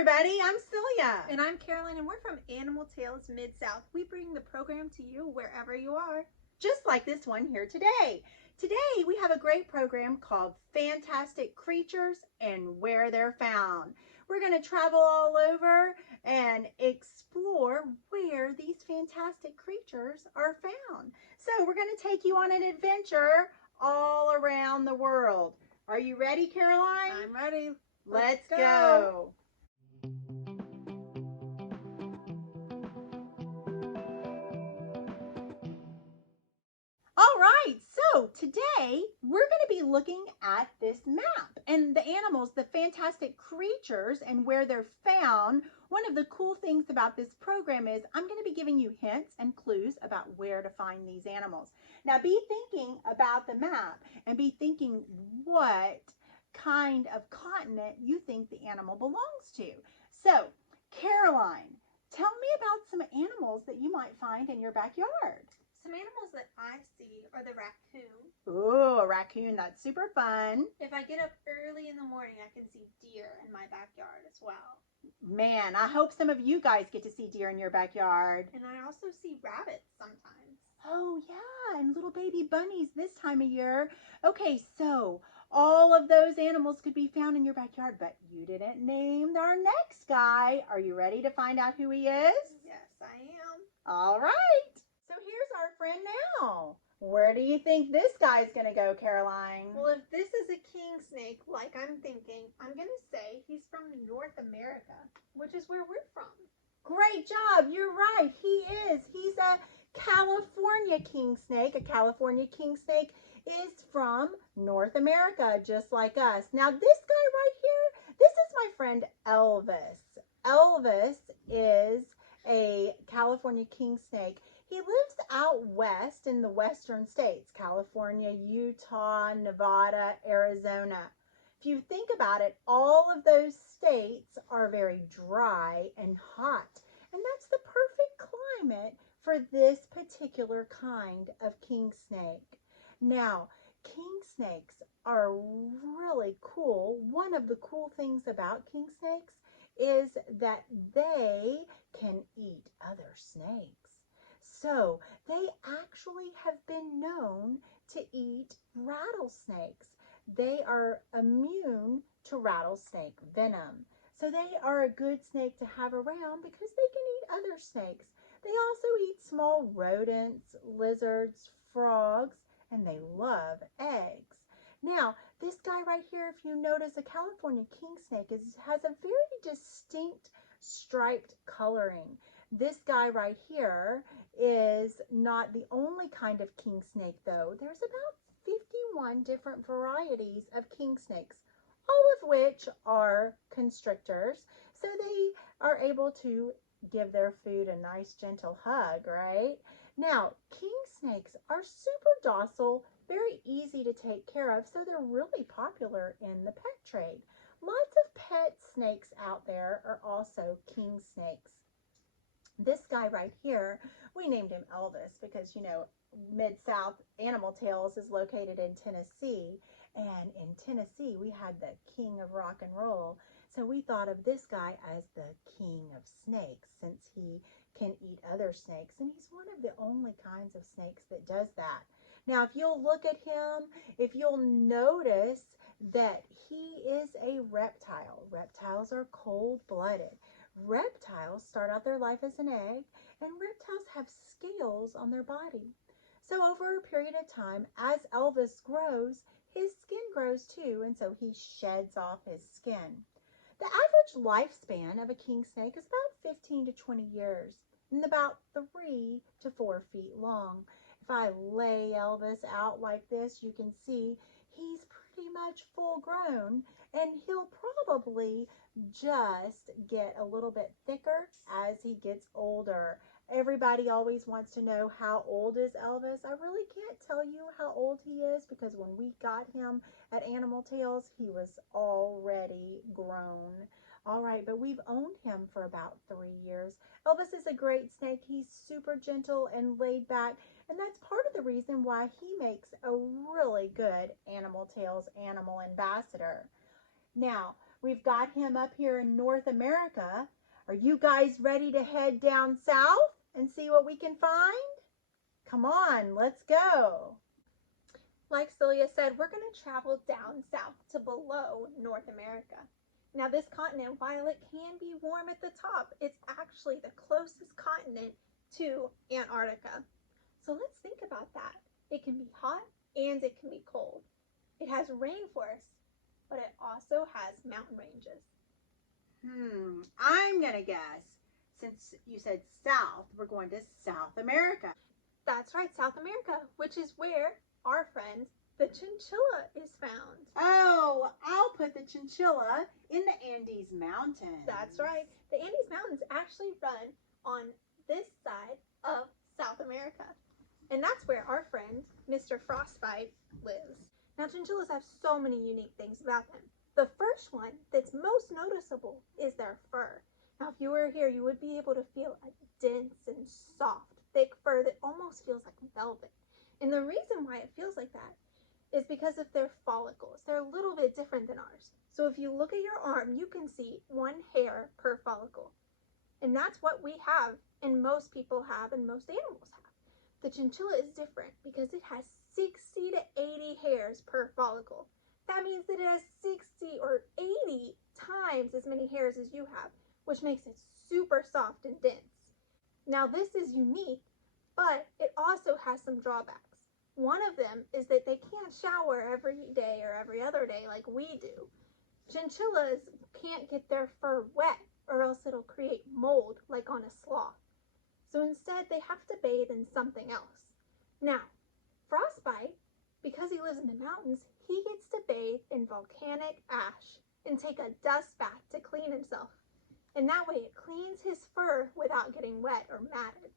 everybody, I'm Celia. And I'm Caroline, and we're from Animal Tales Mid-South. We bring the program to you wherever you are. Just like this one here today. Today we have a great program called Fantastic Creatures and Where They're Found. We're going to travel all over and explore where these fantastic creatures are found. So we're going to take you on an adventure all around the world. Are you ready, Caroline? I'm ready. Let's go. All right, so today we're going to be looking at this map and the animals, the fantastic creatures and where they're found. One of the cool things about this program is I'm going to be giving you hints and clues about where to find these animals. Now be thinking about the map and be thinking what kind of continent you think the animal belongs to. So, Caroline, tell me about some animals that you might find in your backyard. Some animals that I see are the raccoon. Ooh, a raccoon. That's super fun. If I get up early in the morning, I can see deer in my backyard as well. Man, I hope some of you guys get to see deer in your backyard. And I also see rabbits sometimes. Oh, yeah, and little baby bunnies this time of year. Okay, so all of those animals could be found in your backyard, but you didn't name our next guy. Are you ready to find out who he is? Yes, I am. All right. So here's our friend now. Where do you think this guy's going to go, Caroline? Well, if this is a king snake, like I'm thinking, I'm going to say he's from North America, which is where we're from. Great job. You're right. He is. He's a California king snake. A California king snake is from North America, just like us. Now, this guy right here, this is my friend Elvis. Elvis is a California king snake. He lives out west in the western states, California, Utah, Nevada, Arizona. If you think about it, all of those states are very dry and hot. And that's the perfect climate for this particular kind of king snake. Now, king snakes are really cool. One of the cool things about king snakes is that they can eat other snakes. So they actually have been known to eat rattlesnakes. They are immune to rattlesnake venom. So they are a good snake to have around because they can eat other snakes. They also eat small rodents, lizards, frogs, and they love eggs. Now, this guy right here, if you notice, a California king snake has a very distinct striped coloring. This guy right here is not the only kind of king snake, though. There's about 51 different varieties of king snakes, all of which are constrictors, so they are able to give their food a nice gentle hug, right? Now, king snakes are super docile, very easy to take care of, so they're really popular in the pet trade. Lots of pet snakes out there are also king snakes. This guy right here, we named him Elvis because, you know, Mid-South Animal Tales is located in Tennessee. And in Tennessee, we had the king of rock and roll. So we thought of this guy as the king of snakes since he can eat other snakes. And he's one of the only kinds of snakes that does that. Now, if you'll look at him, if you'll notice that he is a reptile. Reptiles are cold-blooded. Reptiles start out their life as an egg, and reptiles have scales on their body. So over a period of time, as Elvis grows, his skin grows too, and so he sheds off his skin. The average lifespan of a king snake is about 15 to 20 years, and about 3 to 4 feet long. If I lay Elvis out like this, you can see he's pretty much full grown, and he'll probably just get a little bit thicker as he gets older. Everybody always wants to know how old is Elvis. I really can't tell you how old he is because when we got him at Animal Tales, he was already grown. All right, but we've owned him for about 3 years. Elvis is a great snake. He's super gentle and laid back, and that's part of the reason why he makes a really good Animal Tales animal ambassador. Now, We've got him up here in North America. Are you guys ready to head down south and see what we can find? Come on, let's go. Like Celia said, we're going to travel down south to below North America. Now, this continent, while it can be warm at the top, it's actually the closest continent to Antarctica. So let's think about that. It can be hot and it can be cold. It has rainforests, but it also has mountain ranges. I'm going to guess, since you said south, we're going to South America. That's right, South America, which is where our friend, the chinchilla, is found. Oh, I'll put the chinchilla in the Andes Mountains. That's right. The Andes Mountains actually run on this side of South America. And that's where our friend, Mr. Frostbite, lives. Now, chinchillas have so many unique things about them. The first one that's most noticeable is their fur. Now, if you were here, you would be able to feel a dense and soft, thick fur that almost feels like velvet. And the reason why it feels like that is because of their follicles. They're a little bit different than ours. So if you look at your arm, you can see one hair per follicle. And that's what we have, and most people have, and most animals have. The chinchilla is different because it has 60 to 80 hairs per follicle. That means that it has 60 or 80 times as many hairs as you have, which makes it super soft and dense. Now, this is unique, but it also has some drawbacks. One of them is that they can't shower every day or every other day like we do. Chinchillas can't get their fur wet or else it'll create mold like on a sloth. So instead, they have to bathe in something else. Now, Frostbite, because he lives in the mountains, he gets to bathe in volcanic ash and take a dust bath to clean himself. And that way it cleans his fur without getting wet or matted.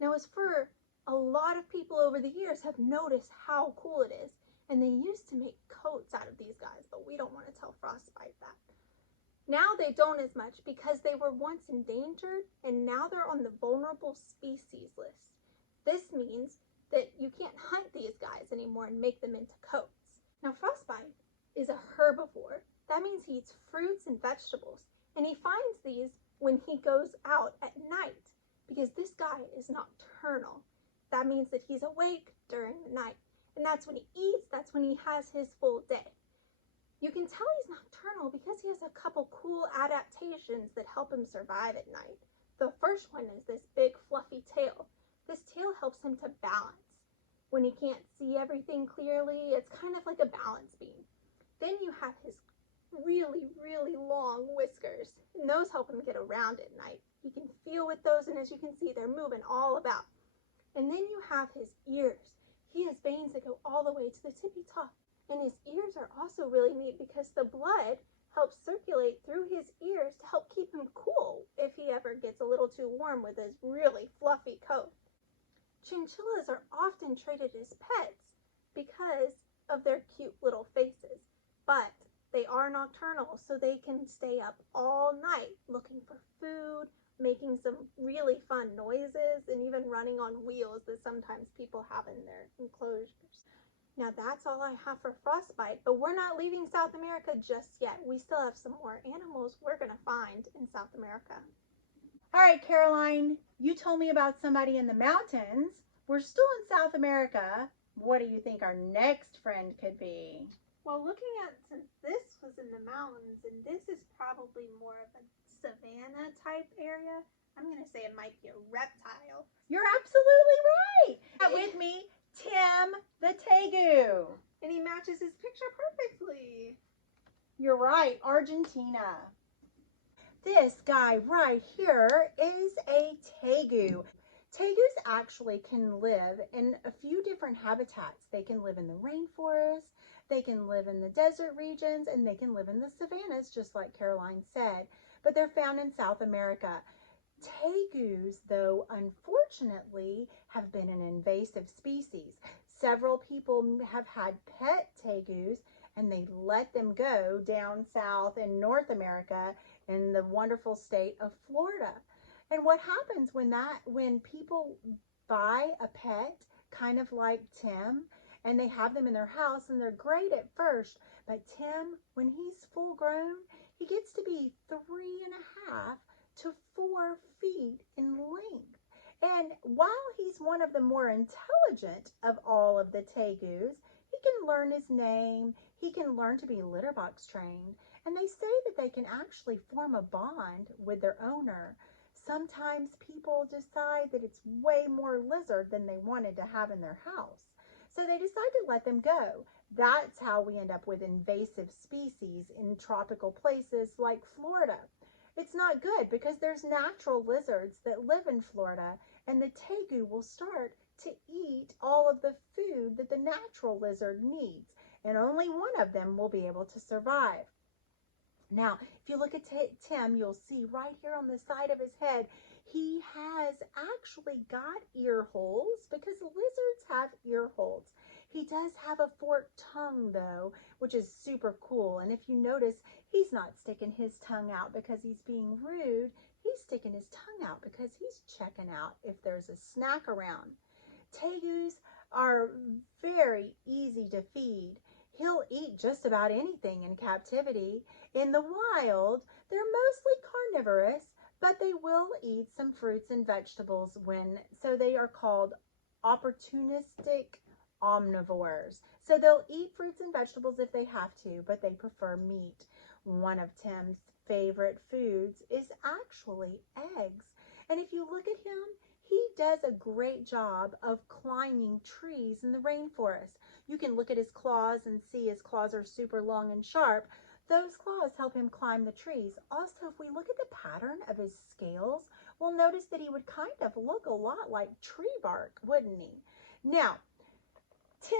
Now, his fur, a lot of people over the years have noticed how cool it is, and they used to make coats out of these guys, but we don't want to tell Frostbite that. Now they don't as much because they were once endangered, and now they're on the vulnerable species list. This means that you can't hunt these guys anymore and make them into coats. Now, Frostbite is a herbivore. That means he eats fruits and vegetables, and he finds these when he goes out at night because this guy is nocturnal. That means that he's awake during the night, and that's when he eats, that's when he has his full day. You can tell he's nocturnal because he has a couple cool adaptations that help him survive at night. The first one is this big fluffy tail. This tail helps him to balance. When he can't see everything clearly, it's kind of like a balance beam. Then you have his really, really long whiskers, and those help him get around at night. You can feel with those, and as you can see, they're moving all about. And then you have his ears. He has veins that go all the way to the tippy top. And his ears are also really neat because the blood helps circulate through his ears to help keep him cool if he ever gets a little too warm with his really fluffy coat. Chinchillas are often traded as pets because of their cute little faces, but they are nocturnal, so they can stay up all night looking for food, making some really fun noises, and even running on wheels that sometimes people have in their enclosures. Now, that's all I have for Frostbite, but we're not leaving South America just yet. We still have some more animals we're going to find in South America. All right, Caroline, you told me about somebody in the mountains. We're still in South America. What do you think our next friend could be? Well, looking at, since this was in the mountains, and this is probably more of a savanna type area, I'm going to say it might be a reptile. You're absolutely right. With me, Tim the Tegu. And he matches his picture perfectly. You're right, Argentina. This guy right here is a tegu. Tegus actually can live in a few different habitats. They can live in the rainforest, they can live in the desert regions, and they can live in the savannas, just like Caroline said. But they're found in South America. Tegus, though, unfortunately, have been an invasive species. Several people have had pet tegus, and they let them go down south in North America in the wonderful state of Florida. And what happens when people buy a pet, kind of like Tim, and they have them in their house, and they're great at first, But Tim, when he's full grown, he gets to be 3.5 to 4 feet in length. And while he's one of the more intelligent of all of the tegus, he can learn his name, he can learn to be litter box trained, and they say that they can actually form a bond with their owner. Sometimes people decide that it's way more lizard than they wanted to have in their house, so they decide to let them go. That's how we end up with invasive species in tropical places like Florida. It's not good because there's natural lizards that live in Florida, and the tegu will start to eat all of the food that the natural lizard needs, and only one of them will be able to survive. Now, if you look at Tim, you'll see right here on the side of his head, he has actually got ear holes because lizards have ear holes. He does have a forked tongue though, which is super cool. And if you notice, he's not sticking his tongue out because he's being rude. He's sticking his tongue out because he's checking out if there's a snack around. Tegus are very easy to feed. He'll eat just about anything in captivity. In the wild, they're mostly carnivorous, but they will eat some fruits and vegetables so they are called opportunistic omnivores. So they'll eat fruits and vegetables if they have to, but they prefer meat. One of Tim's favorite foods is actually eggs. And if you look at him, he does a great job of climbing trees in the rainforest. You can look at his claws and see his claws are super long and sharp. Those claws help him climb the trees. Also, if we look at the pattern of his scales, we'll notice that he would kind of look a lot like tree bark, wouldn't he? Now, Tim,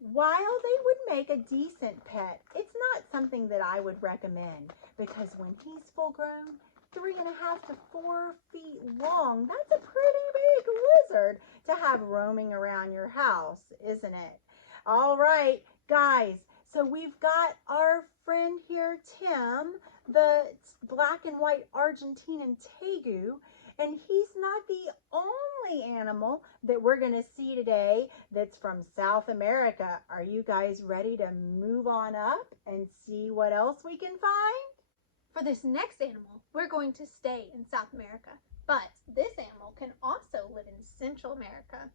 while they would make a decent pet, it's not something that I would recommend because when he's full grown, 3.5 to 4 feet long, that's a pretty big lizard to have roaming around your house, isn't it? All right, guys, so we've got our friend here, Tim, the black and white Argentinian tegu, and he's not the only animal that we're going to see today that's from South America. Are you guys ready to move on up and see what else we can find? For this next animal, we're going to stay in South America, but this animal can also live in Central America.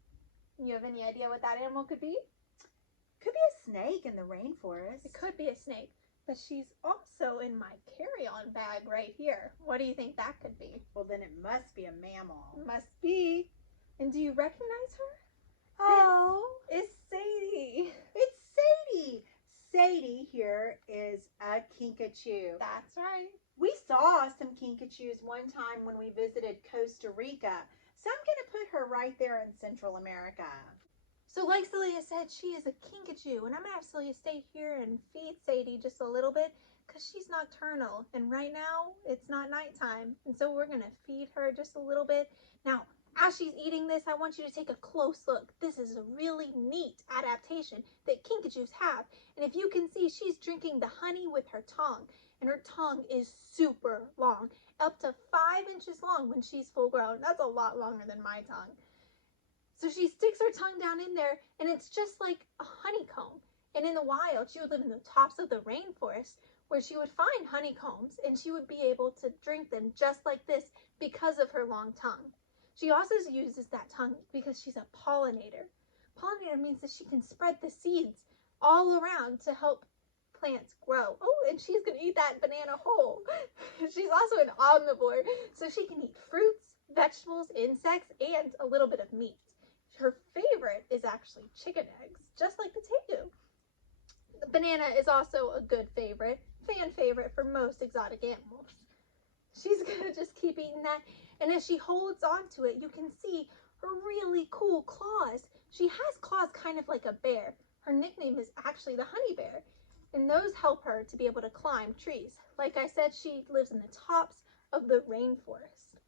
You have any idea what that animal could be? Could be a snake in the rainforest. It could be a snake, but she's also in my carry-on bag right here. What do you think that could be? Well, then it must be a mammal. Must be. And do you recognize her? Oh, It's Sadie. it's Sadie. Sadie here is a kinkajou. That's right. We saw some kinkajous one time when we visited Costa Rica, so I'm going to put her right there in Central America. So like Celia said, she is a kinkajou, and I'm going to have Celia stay here and feed Sadie just a little bit because she's nocturnal, and right now it's not nighttime, and so we're going to feed her just a little bit. Now, as she's eating this, I want you to take a close look. This is a really neat adaptation that kinkajous have, and if you can see, she's drinking the honey with her tongue, and her tongue is super long, up to 5 inches long when she's full grown. That's a lot longer than my tongue. So she sticks her tongue down in there, and it's just like a honeycomb. And in the wild, she would live in the tops of the rainforest where she would find honeycombs, and she would be able to drink them just like this because of her long tongue. She also uses that tongue because she's a pollinator. Pollinator means that she can spread the seeds all around to help plants grow. Oh, and she's going to eat that banana whole. She's also an omnivore, so she can eat fruits, vegetables, insects, and a little bit of meat. Her favorite is actually chicken eggs, just like the tegu. The banana is also a good favorite, fan favorite for most exotic animals. She's going to just keep eating that, and as she holds on to it, you can see her really cool claws. She has claws kind of like a bear. Her nickname is actually the honey bear, and those help her to be able to climb trees. Like I said, she lives in the tops of the rainforest,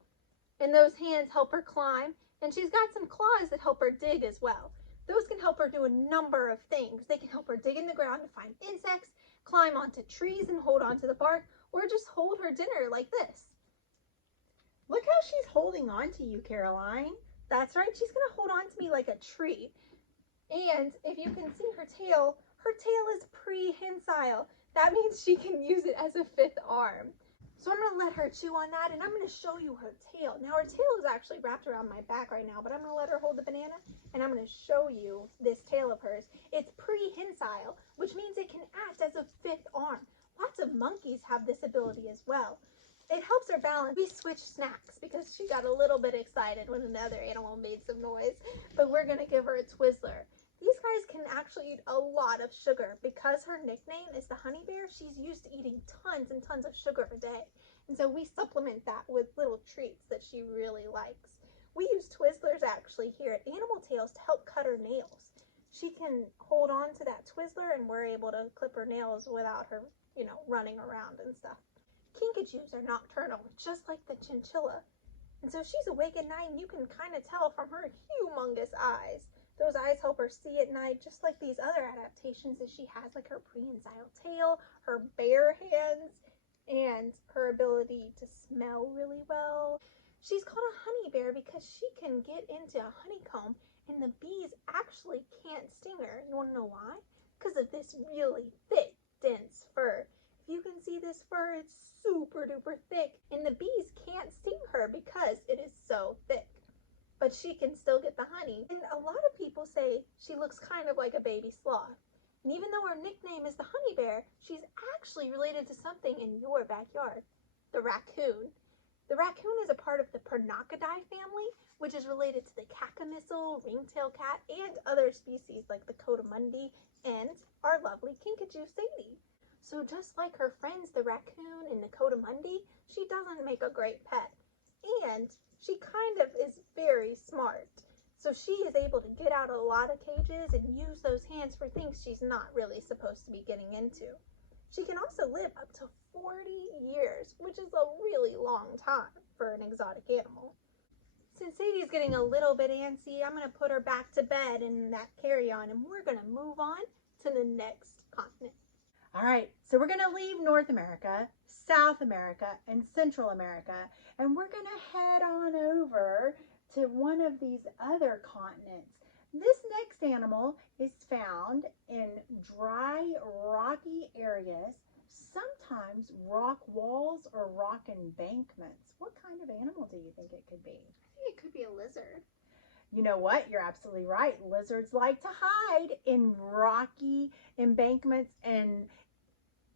and those hands help her climb. And she's got some claws that help her dig as well. Those can help her do a number of things. They can help her dig in the ground to find insects, climb onto trees and hold onto the bark, or just hold her dinner like this. Look how she's holding on to you, Caroline. That's right. She's going to hold on to me like a tree. And if you can see her tail, Her tail is prehensile. That means she can use it as a fifth arm. So I'm going to let her chew on that, and I'm going to show you her tail. Now, her tail is actually wrapped around my back right now, but I'm going to let her hold the banana, and I'm going to show you this tail of hers. It's prehensile, which means it can act as a fifth arm. Lots of monkeys have this ability as well. It helps her balance. We switched snacks because she got a little bit excited when another animal made some noise, but we're going to give her a Twizzler. These guys can actually eat a lot of sugar. Because her nickname is the honey bear, she's used to eating tons and tons of sugar a day. And so we supplement that with little treats that she really likes. We use Twizzlers actually here at Animal Tales to help cut her nails. She can hold on to that Twizzler and we're able to clip her nails without her, running around and stuff. Kinkajous are nocturnal, just like the chinchilla. And so she's awake at night and you can kind of tell from her humongous eyes. Those eyes help her see at night, just like these other adaptations that she has, like her prehensile tail, her bare hands, and her ability to smell really well. She's called a honey bear because she can get into a honeycomb and the bees actually can't sting her. You want to know why? Because of this really thick, dense fur. If you can see this fur, it's super duper thick, and the bees can't sting her because it is so thick. But she can still get the honey. And a lot of people say she looks kind of like a baby sloth. And even though her nickname is the honey bear, she's actually related to something in your backyard, the raccoon. The raccoon is a part of the Pernoccidae family, which is related to the cacomissile, ringtail cat, and other species like the coatimundi and our lovely kinkajou Sadie. So just like her friends, the raccoon and the coatimundi, she doesn't make a great pet. And she kind of is very smart. So she is able to get out of a lot of cages and use those hands for things she's not really supposed to be getting into. She can also live up to 40 years, which is a really long time for an exotic animal. Since Sadie's getting a little bit antsy, I'm going to put her back to bed in that carry-on, and we're going to move on to the next continent. All right, so we're going to leave North America, South America, and Central America, and we're going to head on over to one of these other continents. This next animal is found in dry, rocky areas, sometimes rock walls or rock embankments. What kind of animal do you think it could be? I think it could be a lizard. You know what? You're absolutely right. Lizards like to hide in rocky embankments and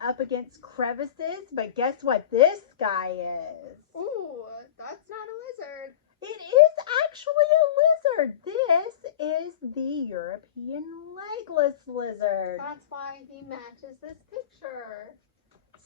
up against crevices, but guess what this guy is? Ooh, that's not a lizard. It is actually a lizard. This is the European legless lizard. That's why he matches this picture.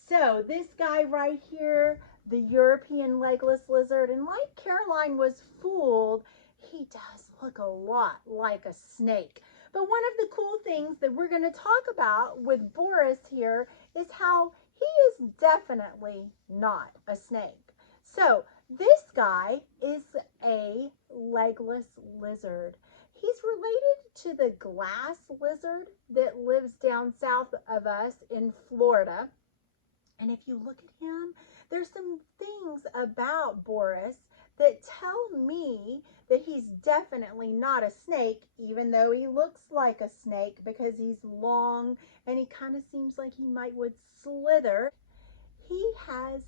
So this guy right here, the European legless lizard, and like Caroline was fooled, he does look a lot like a snake. But one of the cool things that we're going to talk about with Boris here is how he is definitely not a snake. So this guy is a legless lizard. He's related to the glass lizard that lives down south of us in Florida. And if you look at him, there's some things about Boris that tell me that he's definitely not a snake, even though he looks like a snake because he's long and he kind of seems like he would slither. He has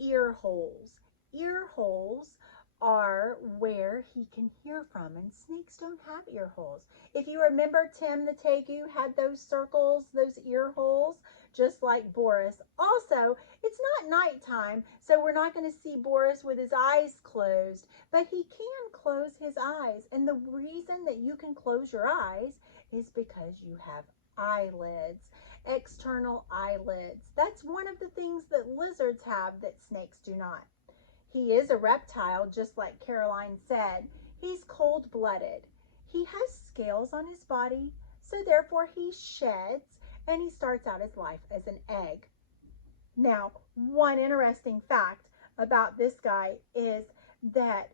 ear holes. Ear holes are where he can hear from, and snakes don't have ear holes. If you remember, Tim the tegu had those circles, those ear holes, just like Boris. Also, it's not nighttime, so we're not going to see Boris with his eyes closed, but he can close his eyes. And the reason that you can close your eyes is because you have eyelids, external eyelids. That's one of the things that lizards have that snakes do not. He is a reptile, just like Caroline said. He's cold-blooded. He has scales on his body, so therefore he sheds, and he starts out his life as an egg. Now, one interesting fact about this guy is that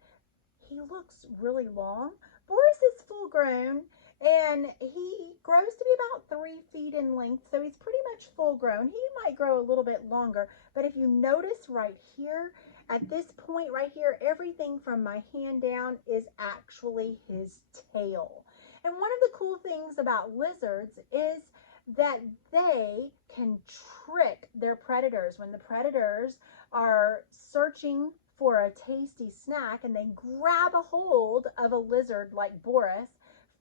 he looks really long. Boris is full grown, and he grows to be about 3 feet in length, so he's pretty much full grown. He might grow a little bit longer, but if you notice right here, at this point right here, everything from my hand down is actually his tail. And one of the cool things about lizards is that they can trick their predators. When the predators are searching for a tasty snack and they grab a hold of a lizard like Boris,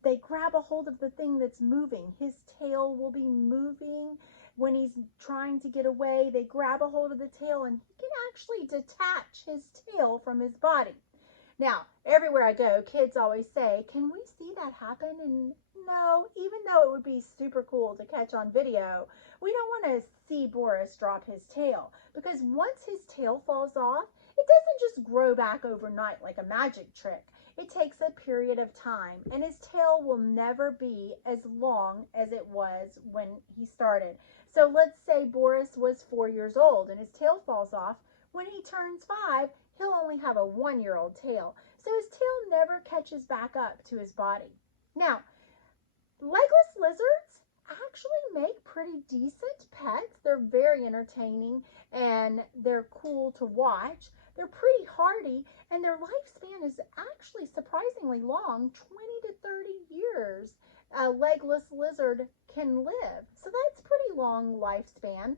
they grab a hold of the thing that's moving. His tail will be moving when he's trying to get away. They grab a hold of the tail and he can actually detach his tail from his body. Now, everywhere I go, kids always say, can we see that happen? And no, even though it would be super cool to catch on video, we don't want to see Boris drop his tail, because once his tail falls off, it doesn't just grow back overnight like a magic trick. It takes a period of time, and his tail will never be as long as it was when he started. So let's say Boris was 4 years old and his tail falls off. When he turns 5, he'll only have a 1-year-old tail. So his tail never catches back up to his body. Now, legless lizards actually make pretty decent pets. They're very entertaining and they're cool to watch. They're pretty hardy, and their lifespan is actually surprisingly long, 20 to 30 years a legless lizard can live. So that's pretty long lifespan.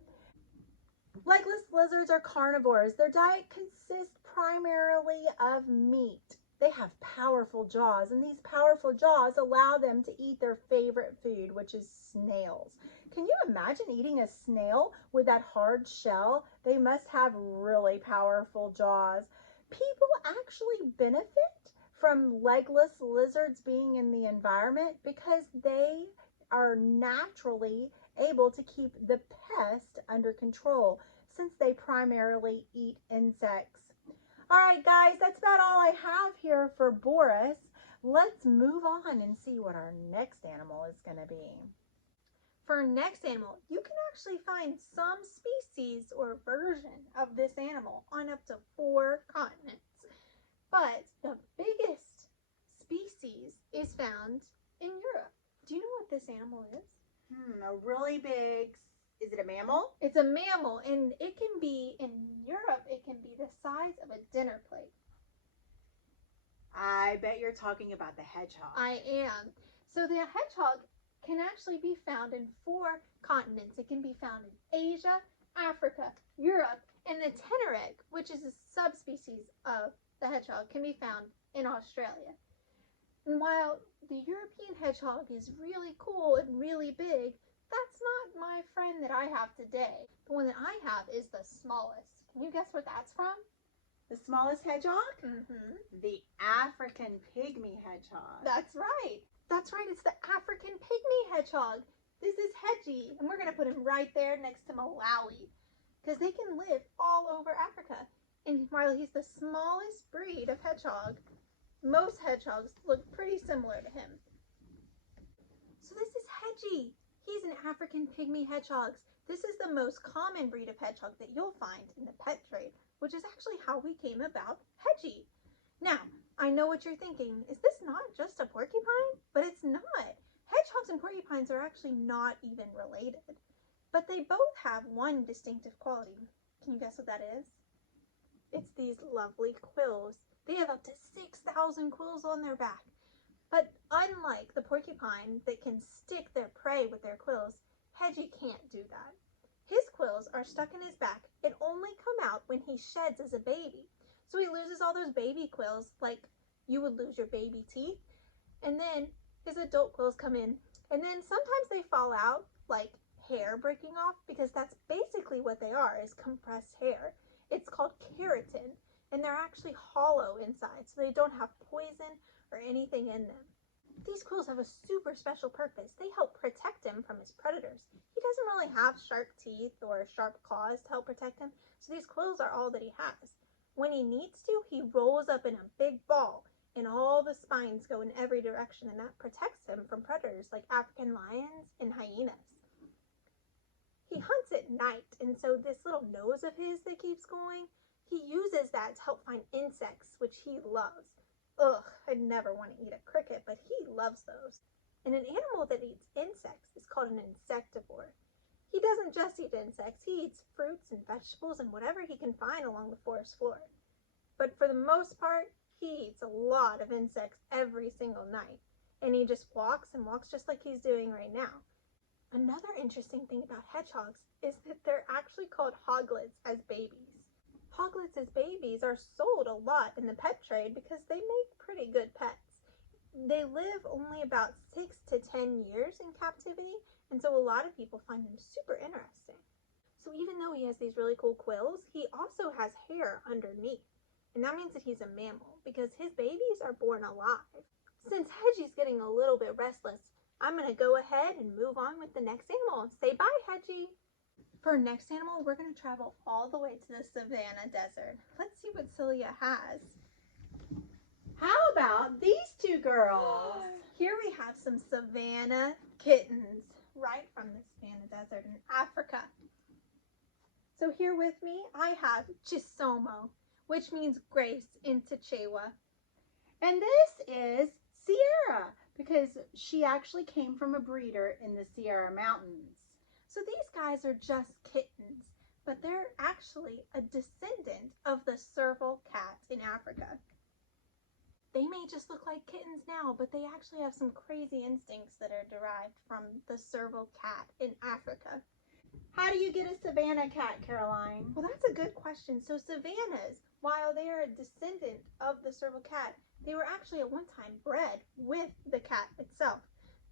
Legless lizards are carnivores. Their diet consists primarily of meat. They have powerful jaws, and these powerful jaws allow them to eat their favorite food, which is snails. Can you imagine eating a snail with that hard shell? They must have really powerful jaws. People actually benefit from legless lizards being in the environment because they are naturally able to keep the pest under control, since they primarily eat insects. All right, guys, that's about all I have here for Boris. Let's move on and see what our next animal is going to be. For our next animal, you can actually find some species or version of this animal on up to 4 continents. But the biggest species is found in Europe. Do you know what this animal is? A really big, is it a mammal? It's a mammal, and it can be, in Europe, it can be the size of a dinner plate. I bet you're talking about the hedgehog. I am. So the hedgehog can actually be found in 4 continents. It can be found in Asia, Africa, Europe, and the teneric, which is a subspecies of the hedgehog, can be found in Australia. And while the European hedgehog is really cool and really big, that's not my friend that I have today. The one that I have is the smallest. Can you guess where that's from? The smallest hedgehog? Mm-hmm. The African pygmy hedgehog. That's right. That's right. It's the African pygmy hedgehog. This is Hedgie, and we're going to put him right there next to Malawi, because they can live all over Africa. And while he's the smallest breed of hedgehog, most hedgehogs look pretty similar to him. So this is Hedgie. He's an African pygmy hedgehog. This is the most common breed of hedgehog that you'll find in the pet trade, which is actually how we came about Hedgie. Now, I know what you're thinking. Is this not just a porcupine? But it's not. Hedgehogs and porcupines are actually not even related. But they both have one distinctive quality. Can you guess what that is? It's these lovely quills. They have up to 6,000 quills on their back. But unlike the porcupine that can stick their prey with their quills, Hedgie can't do that. His quills are stuck in his back and only come out when he sheds as a baby. So he loses all those baby quills like you would lose your baby teeth. And then his adult quills come in. And then sometimes they fall out like hair breaking off, because that's basically what they are, is compressed hair. It's called keratin. And they're actually hollow inside, so they don't have poison or anything in them. These quills have a super special purpose. They help protect him from his predators. He doesn't really have sharp teeth or sharp claws to help protect him, so these quills are all that he has. When he needs to, he rolls up in a big ball, and all the spines go in every direction, and that protects him from predators like African lions and hyenas. He hunts at night, and so this little nose of his that keeps going, he uses that to help find insects, which he loves. Ugh, I'd never want to eat a cricket, but he loves those. And an animal that eats insects is called an insectivore. He doesn't just eat insects, he eats fruits and vegetables and whatever he can find along the forest floor. But for the most part, he eats a lot of insects every single night. And he just walks and walks just like he's doing right now. Another interesting thing about hedgehogs is that they're actually called hoglets as babies. Hoglets as babies are sold a lot in the pet trade because they make pretty good pets. They live only about 6 to 10 years in captivity, and so a lot of people find them super interesting. So even though he has these really cool quills, he also has hair underneath. And that means that he's a mammal because his babies are born alive. Since Hedgie's getting a little bit restless, I'm going to go ahead and move on with the next animal. Say bye, Hedgie. For our next animal, we're going to travel all the way to the Savannah Desert. Let's see what Celia has. How about these two girls? Here we have some Savannah kittens right from the Savannah Desert in Africa. So here with me, I have Chisomo, which means grace in Chichewa. And this is Sierra, because she actually came from a breeder in the Sierra Mountains. So these guys are just kittens, but they're actually a descendant of the serval cat in Africa. They may just look like kittens now, but they actually have some crazy instincts that are derived from the serval cat in Africa. How do you get a Savannah cat, Caroline? Well, that's a good question. So Savannahs, while they are a descendant of the serval cat, they were actually at one time bred with the cat itself.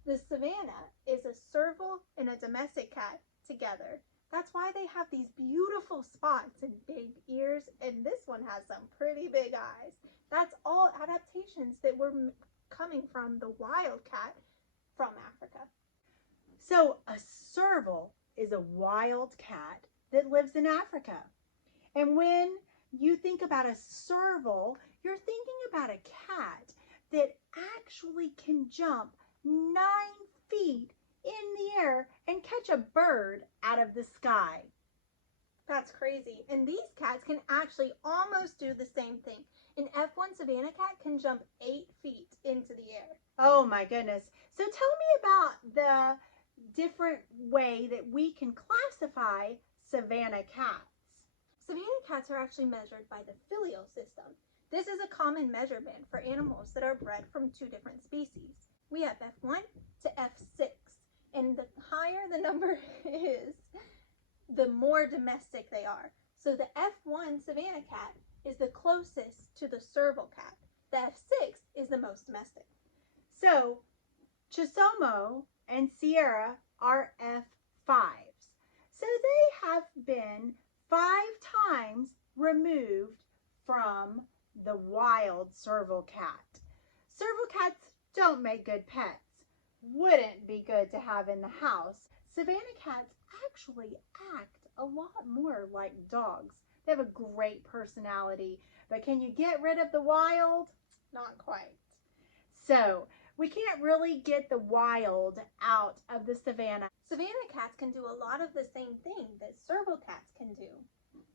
The Savannah is a serval and a domestic cat together. That's why they have these beautiful spots and big ears, and this one has some pretty big eyes. That's all adaptations that were coming from the wild cat from Africa. So a serval is a wild cat that lives in Africa. And when you think about a serval, you're thinking about a cat that actually can jump 9 feet in the air and catch a bird out of the sky. That's crazy. And these cats can actually almost do the same thing. An F1 Savannah cat can jump 8 feet into the air. Oh my goodness. So tell me about the different way that we can classify Savannah cats. Savannah cats are actually measured by the filial system. This is a common measurement for animals that are bred from 2 different species. We have F1 to F6, and the higher the number is, the more domestic they are. So the F1 Savannah cat is the closest to the serval cat. The F6 is the most domestic. So Chisomo and Sierra are F5s. So they have been 5 times removed from the wild serval cat. Serval cats don't make good pets. Wouldn't be good to have in the house. Savannah cats actually act a lot more like dogs. They have a great personality, but can you get rid of the wild? Not quite. So we can't really get the wild out of the Savannah. Savannah cats can do a lot of the same thing that serval cats can do.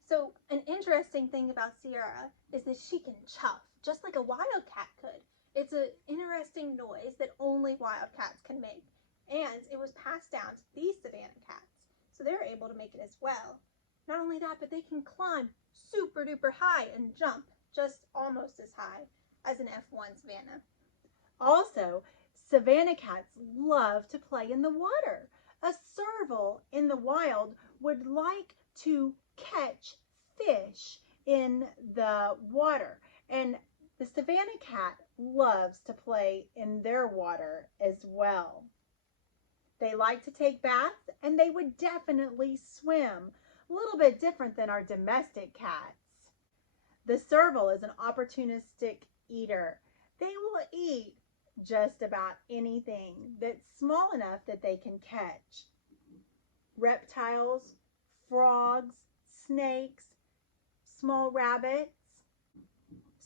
So an interesting thing about Sierra is that she can chuff, just like a wild cat could. It's an interesting noise that only wild cats can make. And it was passed down to these Savannah cats, so they're able to make it as well. Not only that, but they can climb super duper high and jump just almost as high as an F1 Savannah. Also, Savannah cats love to play in the water. A serval in the wild would like to catch fish in the water, and the Savannah cat loves to play in their water as well. They like to take baths, and they would definitely swim. A little bit different than our domestic cats. The serval is an opportunistic eater. They will eat just about anything that's small enough that they can catch. Reptiles, frogs, snakes, small rabbits.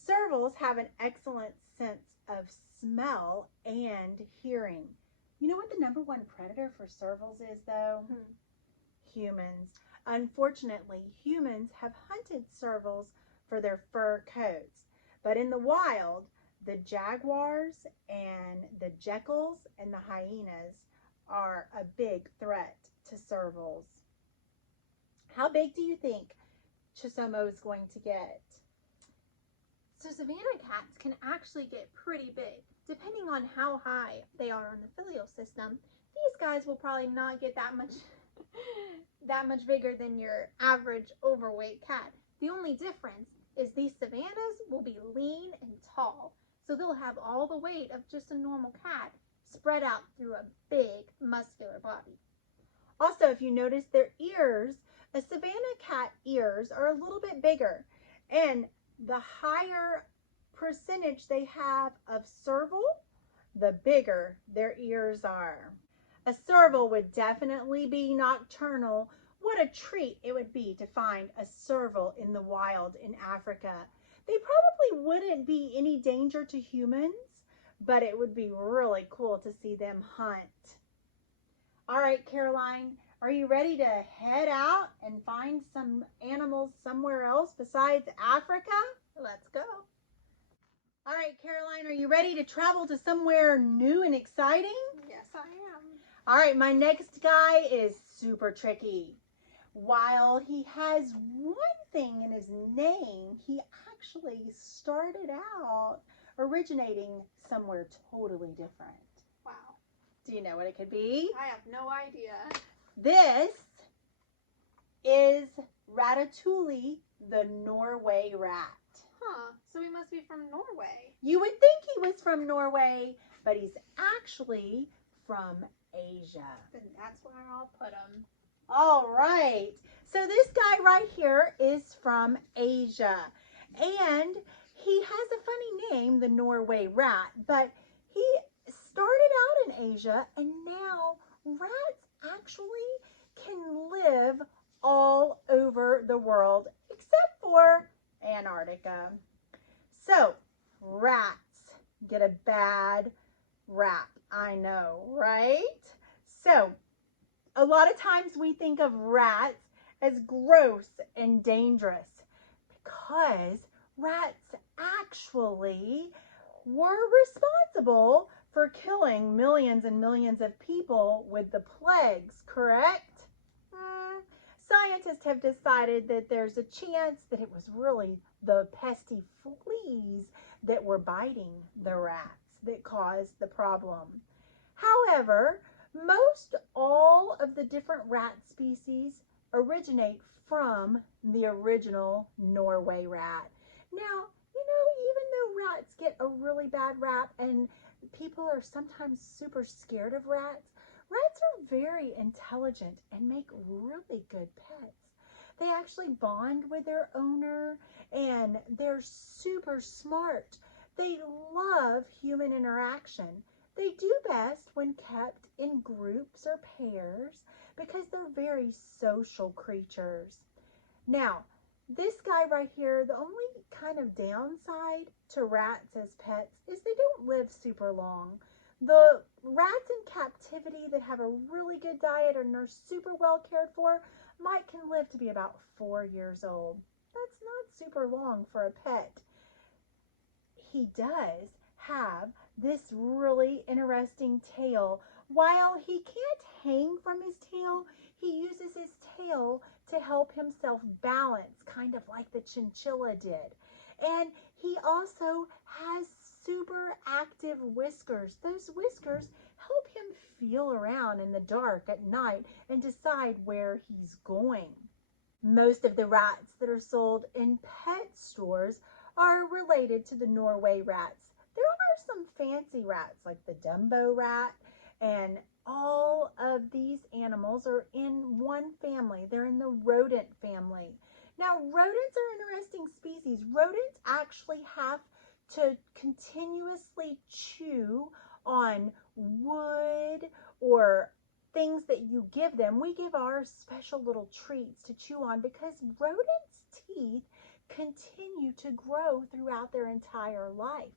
Servals have an excellent sense of smell and hearing. You know what the number 1 predator for servals is, though? Humans. Unfortunately, humans have hunted servals for their fur coats. But in the wild, the jaguars and the jackals and the hyenas are a big threat to servals. How big do you think Chisomo is going to get? So Savannah cats can actually get pretty big. Depending on how high they are on the filial system, these guys will probably not get that much that much bigger than your average overweight cat. The only difference is these Savannahs will be lean and tall, so they'll have all the weight of just a normal cat spread out through a big muscular body. Also, if you notice their ears, a Savannah cat ears are a little bit bigger, and the higher percentage they have of serval, the bigger their ears are. A serval would definitely be nocturnal. What a treat it would be to find a serval in the wild in Africa. They probably wouldn't be any danger to humans, but it would be really cool to see them hunt. All right, Caroline, are you ready to head out and find some animals somewhere else besides Africa? Let's go. All right, Caroline, are you ready to travel to somewhere new and exciting? Yes, I am. All right, my next guy is super tricky. While he has one thing in his name, he actually started out originating somewhere totally different. Wow. Do you know what it could be? I have no idea. This is Ratatouille, the Norway rat. Huh. So he must be from Norway. You would think he was from Norway, but he's actually from Asia. Then that's where I'll put him. All right. So this guy right here is from Asia. And he has a funny name, the Norway rat, but he started out in Asia, and now rats actually can live all over the world except for Antarctica. So rats get a bad rap, I know, right? So a lot of times we think of rats as gross and dangerous because rats actually were responsible for killing millions and millions of people with the plagues, correct? Scientists have decided that there's a chance that it was really the pesky fleas that were biting the rats that caused the problem. However, most all of the different rat species originate from the original Norway rat. Now, you know, even though rats get a really bad rap and people are sometimes super scared of rats, rats are very intelligent and make really good pets. They actually bond with their owner and they're super smart. They love human interaction. They do best when kept in groups or pairs because they're very social creatures. Now, this guy right here, the only kind of downside to rats as pets is they don't live super long. The rats in captivity that have a really good diet and are super well cared for can live to be about 4 years old. That's not super long for a pet. He does have this really interesting tail. While he can't hang from his tail, he uses his tail to help himself balance, kind of like the chinchilla did. And he also has super active whiskers. Those whiskers help him feel around in the dark at night and decide where he's going. Most of the rats that are sold in pet stores are related to the Norway rats. There are some fancy rats like the Dumbo rat, and all of these animals are in one family. They're in the rodent family. Now, rodents are interesting species. Rodents actually have to continuously chew on wood or things that you give them. We give our special little treats to chew on because rodents' teeth continue to grow throughout their entire life.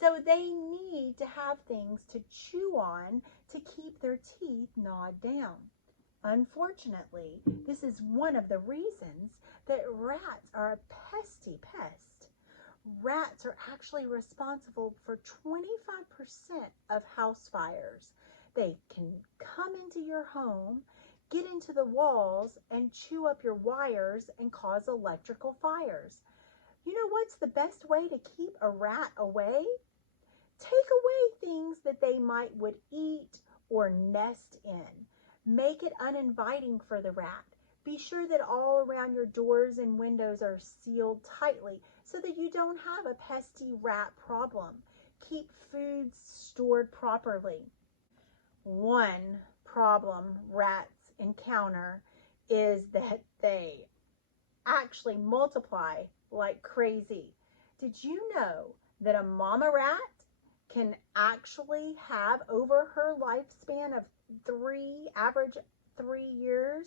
So they need to have things to chew on to keep their teeth gnawed down. Unfortunately, this is one of the reasons that rats are a pesky pest. Rats are actually responsible for 25% of house fires. They can come into your home, get into the walls, and chew up your wires and cause electrical fires. You know what's the best way to keep a rat away? Take away things that they would eat or nest in. Make it uninviting for the rat. Be sure that all around your doors and windows are sealed tightly so that you don't have a pesky rat problem. Keep foods stored properly. One problem rats encounter is that they actually multiply like crazy. Did you know that a mama rat can actually have, over her lifespan of average 3 years,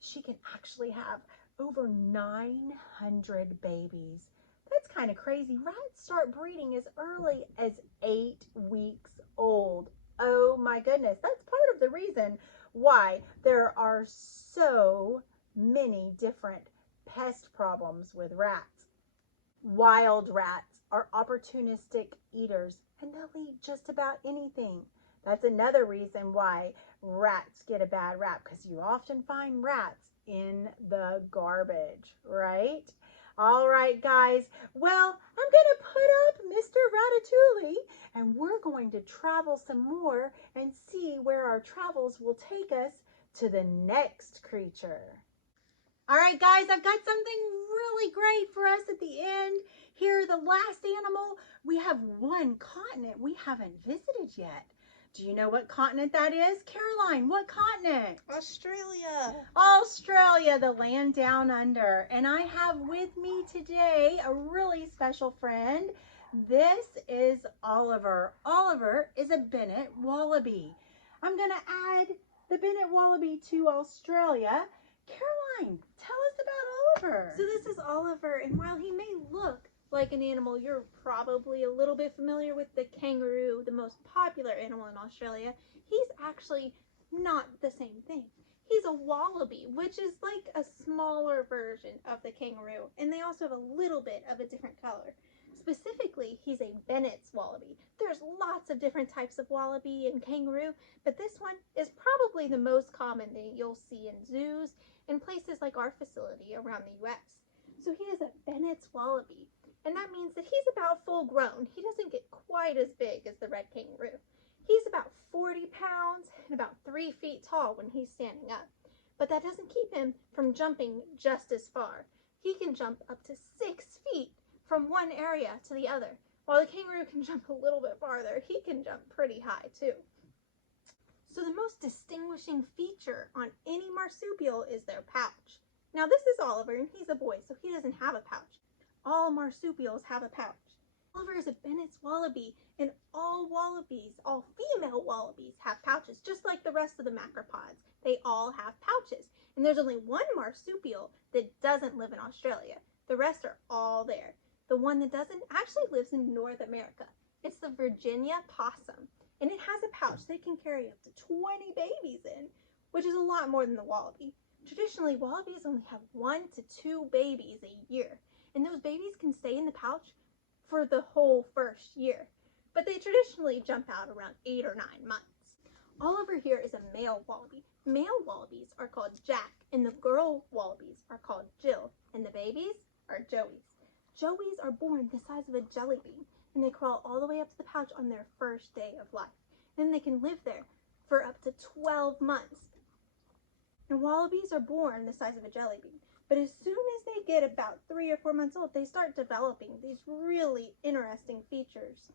she can actually have over 900 babies? That's kind of crazy. Rats start breeding as early as 8 weeks old. Oh my goodness. That's part of the reason why there are so many different pest problems with rats. Wild rats are opportunistic eaters, and they'll eat just about anything. That's another reason why rats get a bad rap, because you often find rats in the garbage, right? All right, guys. Well, I'm going to put up Mr. Ratatouille, and we're going to travel some more and see where our travels will take us to the next creature. All right, guys, I've got something really great for us at the end. Here, the last animal. We have one continent we haven't visited yet. Do you know what continent that is? Caroline, what continent? Australia. Australia, the land down under. And I have with me today a really special friend. This is Oliver. Oliver is a Bennett Wallaby. I'm going to add the Bennett Wallaby to Australia. Caroline, tell us about Oliver. So this is Oliver, and while he may look like an animal you're probably a little bit familiar with, the kangaroo, the most popular animal in Australia, he's actually not the same thing. He's a wallaby, which is like a smaller version of the kangaroo, and they also have a little bit of a different color. Specifically, he's a Bennett's wallaby. There's lots of different types of wallaby and kangaroo, but this one is probably the most common that you'll see in zoos and places like our facility around the U.S. So he is a Bennett's wallaby, and that means that he's about full grown. He doesn't get quite as big as the red kangaroo. He's about 40 pounds and about 3 feet tall when he's standing up, but that doesn't keep him from jumping just as far. He can jump up to 6 feet from one area to the other. While the kangaroo can jump a little bit farther, he can jump pretty high too. So the most distinguishing feature on any marsupial is their pouch. Now this is Oliver, and he's a boy, so he doesn't have a pouch. All marsupials have a pouch. Oliver is a Bennett's wallaby, and all wallabies, all female wallabies, have pouches, just like the rest of the macropods. They all have pouches, and there's only one marsupial that doesn't live in Australia. The rest are all there. The one that doesn't actually lives in North America. It's the Virginia possum, and it has a pouch that can carry up to 20 babies in, which is a lot more than the wallaby. Traditionally, wallabies only have 1 to 2 babies a year, and those babies can stay in the pouch for the whole first year, but they traditionally jump out around 8 or 9 months. Oliver here is a male wallaby. Male wallabies are called Jack, and the girl wallabies are called Jill, and the babies are Joeys. Joeys are born the size of a jelly bean, and they crawl all the way up to the pouch on their first day of life. Then they can live there for up to 12 months. And wallabies are born the size of a jelly bean, but as soon as they get about 3 or 4 months old, they start developing these really interesting features.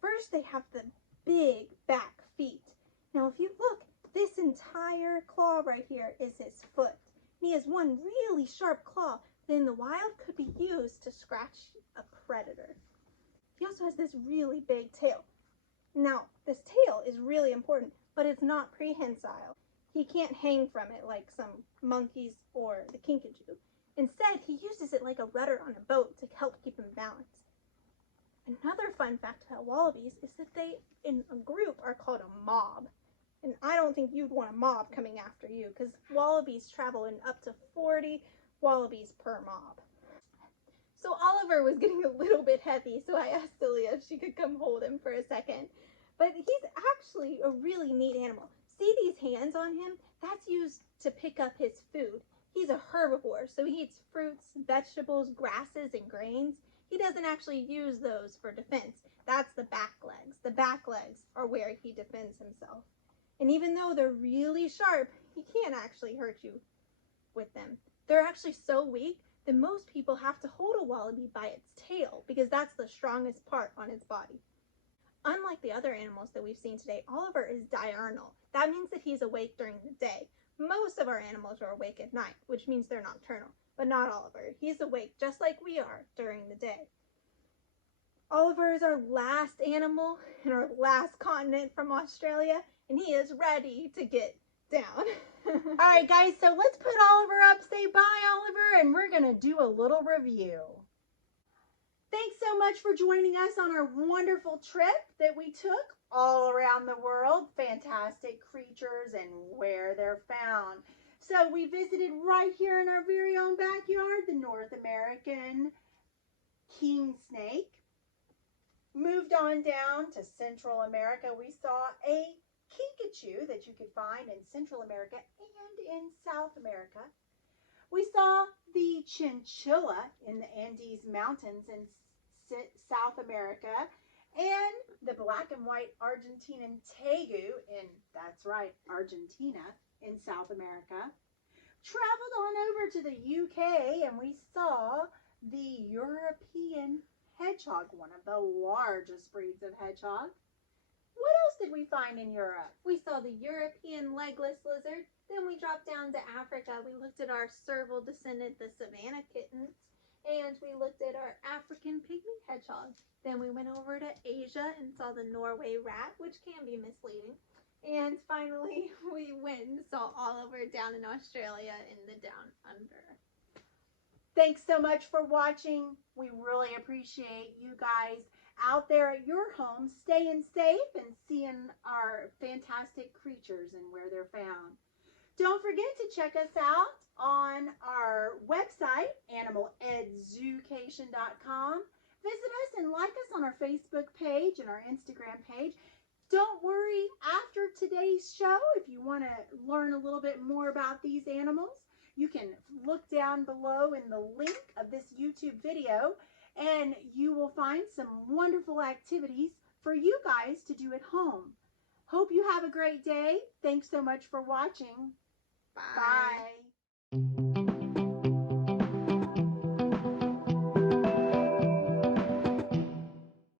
First, they have the big back feet. Now, if you look, this entire claw right here is his foot. He has one really sharp claw that in the wild could be used to scratch a predator. He also has this really big tail. Now, this tail is really important, but it's not prehensile. He can't hang from it like some monkeys or the kinkajou. Instead, he uses it like a rudder on a boat to help keep him balanced. Another fun fact about wallabies is that they, in a group, are called a mob. And I don't think you'd want a mob coming after you, because wallabies travel in up to 40 wallabies per mob. So Oliver was getting a little bit heavy, so I asked Celia if she could come hold him for a second. But he's actually a really neat animal. See these hands on him? That's used to pick up his food. He's a herbivore, so he eats fruits, vegetables, grasses, and grains. He doesn't actually use those for defense. That's the back legs. The back legs are where he defends himself. And even though they're really sharp, he can't actually hurt you with them. They're actually so weak that most people have to hold a wallaby by its tail because that's the strongest part on its body. Unlike the other animals that we've seen today, Oliver is diurnal. That means that he's awake during the day. Most of our animals are awake at night, which means they're nocturnal, but not Oliver. He's awake just like we are during the day. Oliver is our last animal in our last continent from Australia, and he is ready to get down. All right, guys, so let's put Oliver up. Say bye, Oliver, and we're going to do a little review. Thanks so much for joining us on our wonderful trip that we took all around the world. Fantastic creatures and where they're found. So we visited right here in our very own backyard, the North American king snake. Moved on down to Central America. We saw a Kinkajou that you could find in Central America and in South America. We saw the chinchilla in the Andes Mountains in South America, and the black and white Argentinian tegu in, that's right, Argentina in South America. Traveled on over to the UK and we saw the European hedgehog, one of the largest breeds of hedgehog. What else did we find in Europe? We saw the European legless lizard. Then we dropped down to Africa. We looked at our serval descendant, the savanna kittens, and we looked at our African pygmy hedgehog. Then we went over to Asia and saw the Norway rat, which can be misleading. And finally, we went and saw Oliver down in Australia in the Down Under. Thanks so much for watching. We really appreciate you guys out there at your home staying safe and seeing our fantastic creatures and where they're found. Don't forget to check us out on our website, animaledzucation.com. Visit us and like us on our Facebook page and our Instagram page. Don't worry, after today's show, if you want to learn a little bit more about these animals, you can look down below in the link of this YouTube video and you will find some wonderful activities for you guys to do at home. Hope you have a great day. Thanks so much for watching. Bye. Bye.